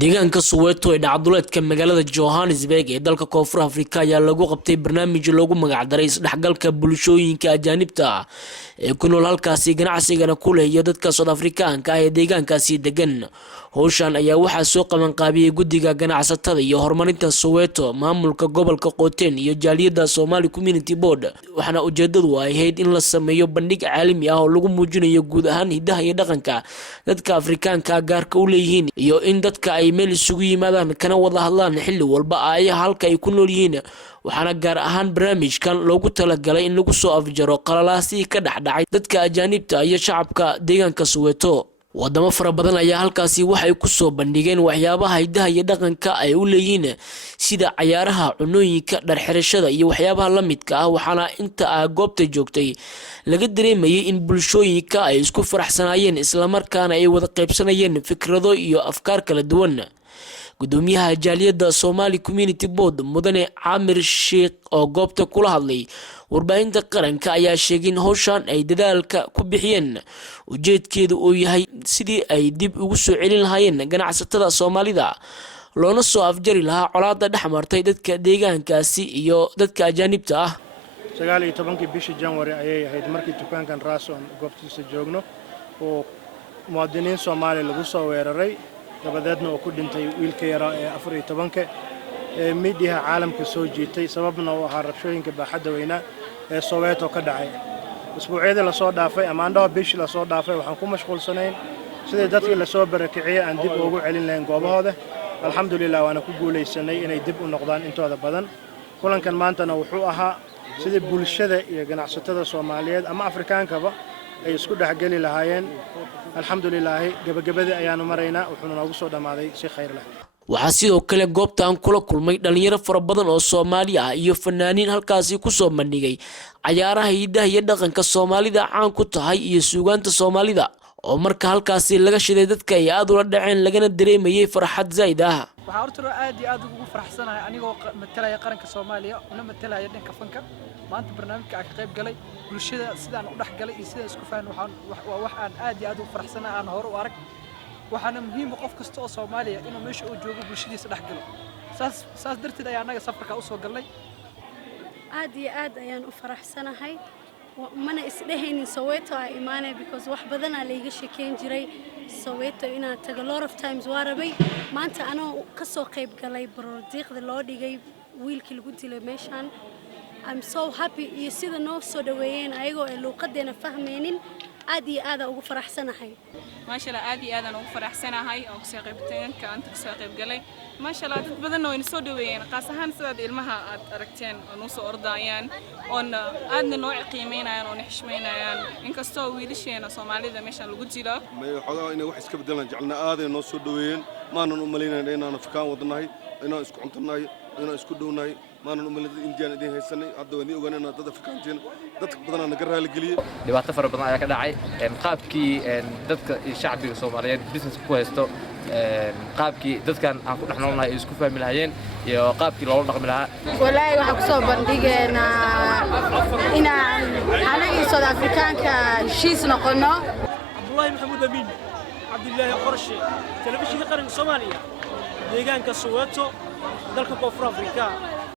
Deegaanka Saweto ee dhacduleedka magaalada Johannesburg ee dalka Koonfur Afrika ayaa lagu qabtay barnaamij loogu magac daray Isdhaxgalka Bulshooyinka Ajaanibta ee ku nool halkaasi ganacsigana ku leh iyo dadka africaanka ee deegaankaasi degan. Howshan ayaa waxaa soo qaban qaabiyay guddiga ganacsatada iyo horumarinta Saweto, maamulka gobolka Qoteen iyo jaaliyadda Somali Community Board. Waxaana ujeedadu ahayd in la sameeyo bandhig caalami ah oo lagu muujinayo guud ahaan hidaha iyo dhaqanka dadka africaanka gaarka u leeyihiin iyo in dadka ay meel isugu yimaadaan kana wada hadlaan xilli walba ay halka ay ku nool yihiin. waxaana gaar ahaan barnaamijkan loogu talagalay in lagu soo afjaro qalalaasi ka dhaxdhacay dadka ajaanibta iyo shacabka deegaanka Saweto. wadamo fara badan ayaa halkaasi waxay ku soo bandhigeen waxyaabaha hidaha iyo dhaqanka ay u leeyihiin sida ciyaaraha, cunooyinka, dhar xirashada iyo waxyaabaha la midka ah. waxaana inta goobta joogtay laga dareemayay in bulshooyinka ay isku faraxsanayeen isla markaana ay wada qaybsanayeen fikrado iyo afkaar kala duwan. gudoomiyaha jaaliyadda Somali Community Board mudane Amir Sheikh oo goobta kula hadlay warbaahinta qaranka ayaa sheegay in howshan ay dadaalka ku bixiyeen ujeedkeedu uu yahay sidii ay dib ugu soo celin lahaayeen ganacsatada Soomaalida loona soo afjari lahaa colaadda dhexmartay dadka deegaankaasi iyo dadka ajaanibta ah. 19 bishii January ayay ahayd markii dukaankan Raason goobtiisa joogno oo muwaadiniin Soomaali lagu soo weeraray dabadeedna oo ku dhintay wiilka yara ee 14 ee miidiyaha caalamka soo jiitay sababna oo ahaa rabshooyinka baaxadda weyna ee Soweto ka dhacay. usbuucyada la soo dhaafay ama andhaha bishii la soo dhaafay waxaan ku mashquulsanayn sidii dadkii la soo barakiciyay aan dib ugu celin lahayn goobahooda. alxamdulillah waana ku guuleysanay inay dib u noqdaan intooda badan. kulankan maantana wuxuu ahaa sidii bulshada iyo ganacsatada Soomaaliyeed ama afrikaankaba ay isku dhaxgali lahaayeen. alxamdulillah gabagabadii ayaanu maraynaa wuxuuna noogu soo dhamaaday si khayr leh. waxaa sidoo kale goobtaan kula kulmay dhalinyaro fara badan oo Soomaali ah iyo fanaaniin halkaasi ku soo bandhigay ciyaaraha hidaha iyo dhaqanka Soomaalida caan ku tahay iyo suugaanta Soomaalida oo marka halkaasi laga shiday dadka ay aad ula dhaceen lagana dareemayay farxad zaid ah. waxaa horta aad iyo aad ugu faraxsanahay anigoo matalaya qaranka Soomaaliya una matalaya dhanka fanka maanta barnaamijka ka qayb galay bulshada sidaan u dhaxgalay iyo sida isku fahmin waxaan aad iyo aad ugu faraxsanahay aan hor u arag. waxaana muhiim qof kasta oo Soomaaliya inuu meesha uu joogo bulshadiisa dhaxgalo. saas darteed ayaa anaga safarka u soo galnay. aad iyo aad ayaan u faraxsanahay. mana isdhehaynin Saweto ay imaanay because wax badan la iga sheekeyn jiray Saweto inaan tago lot of times waa rabay. maanta anoo ka soo qayb galay barnaamijka loo dhigay wiilkii lagu dilay meeshan. I'm so happy iyo sida noo soo dhaweeyeen ayagoo ay luuqadeena fahmeenin. aad iyo aad ugu faraxsanahay. maasha Allah aad iyo aad ugu faraxsanahay oo soo qaybteenka anta ka soo qayb galay. maasha Allah dad badan oo soo dhaweeyeen qaas ahaan sida ilmaha aad aragteen oo soo ordayaan oo aadna noo qiimeynayaan oo xishmeynayaan inkastoo wiilasheena Soomaalida meesha lagu jiro ma xogaa inay wax iska bedelaan jecelna aad ay noo soo dhaweeyeen maanan u maleynaa inaan Afrikaan wadanahay inaan isku cuntanahay inaan isku dhownahay maanan u maleynaa Indian idin haysanay hadda waan ogaanayna dad Afrikaanteen dadka badan naga raali galiyay. dhibaato fara badan ayaa ka dhacay qaabkii dadka shacbiga Soomaaliyeed business ku haysto qaabkii dadkan aan ku dhaxnoolnahay isku fahmi lahaayeen iyo qaabkii loo dhaqmi lahaa. walaahi waxa ku soo bandhigeena inaan anaga South Africaanka heshiis noqono. Abdullahi Maxamuud Amin Abdullahi Qorshe telefishinka qaranka Soomaaliya deegaanka Saweto dalka Koonfur Afrika.